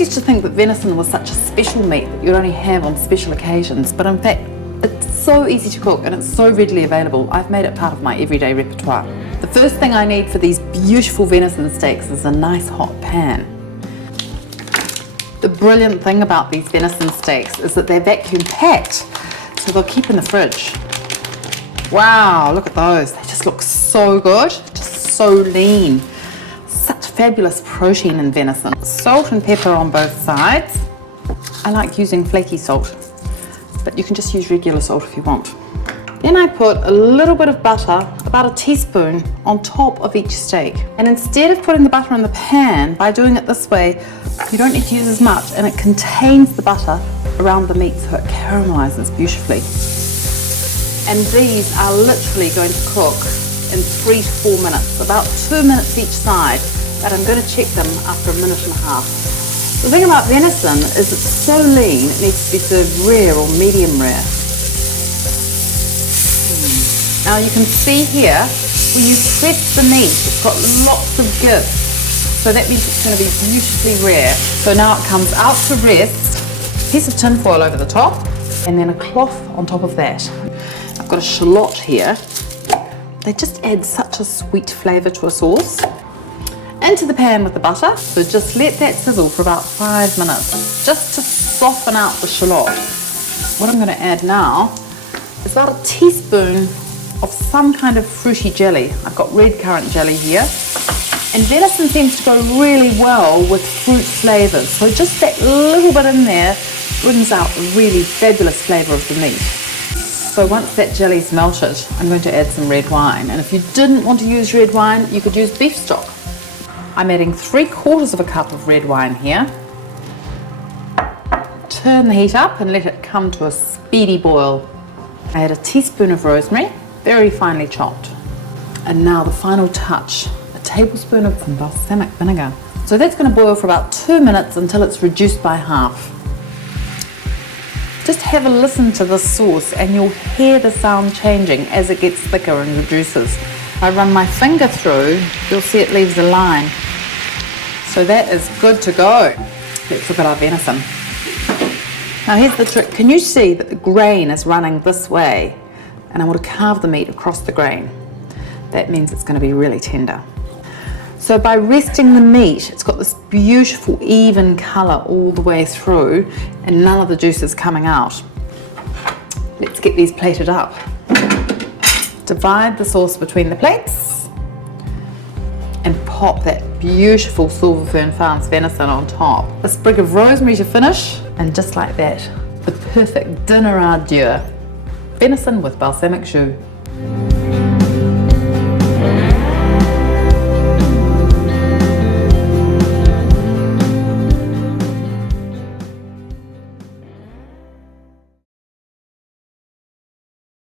used to think that venison was such a special meat that you'd only have on special occasions, but in fact, it's so easy to cook and it's so readily available. I've made it part of my everyday repertoire. The first thing I need for these beautiful venison steaks is a nice hot pan. The brilliant thing about these venison steaks is that they're vacuum packed, so they'll keep in the fridge. Wow, look at those. They just look so good, just so lean. Such fabulous protein in venison. Salt and pepper on both sides. I like using flaky salt, but you can just use regular salt if you want. Then I put a little bit of butter, about a teaspoon, on top of each steak. And instead of putting the butter in the pan, by doing it this way, you don't need to use as much, and it contains the butter around the meat so it caramelizes beautifully. And these are literally going to cook in 3 to 4 minutes, about 2 minutes each side, but I'm going to check them after a minute and a half. The thing about venison is it's so lean, it needs to be served rare or medium rare. Now you can see here, when you press the meat, it's got lots of give. So that means it's going to be beautifully rare. So now it comes out to rest, piece of tin foil over the top, and then a cloth on top of that. I've got a shallot here. They just add such a sweet flavour to a sauce. Into the pan with the butter, so just let that sizzle for about 5 minutes, just to soften out the shallot. What I'm going to add now is about a teaspoon of some kind of fruity jelly. I've got red currant jelly here. And venison seems to go really well with fruit flavours, so just that little bit in there brings out a really fabulous flavour of the meat. So once that jelly's melted, I'm going to add some red wine. And if you didn't want to use red wine, you could use beef stock. I'm adding 3/4 of a cup of red wine here. Turn the heat up and let it come to a speedy boil. I add a teaspoon of rosemary, very finely chopped. And now the final touch, a tablespoon of some balsamic vinegar. So that's going to boil for about 2 minutes until it's reduced by half. Just have a listen to this sauce and you'll hear the sound changing as it gets thicker and reduces. I run my finger through, you'll see it leaves a line. So that is good to go. Let's look at our venison. Now here's the trick. Can you see that the grain is running this way? And I want to carve the meat across the grain. That means it's going to be really tender. So by resting the meat, it's got this beautiful even colour all the way through and none of the juice is coming out. Let's get these plated up. Divide the sauce between the plates and pop that beautiful Silver Fern Farms venison on top. A sprig of rosemary to finish, and just like that, the perfect dinner à deux. Venison with balsamic jus.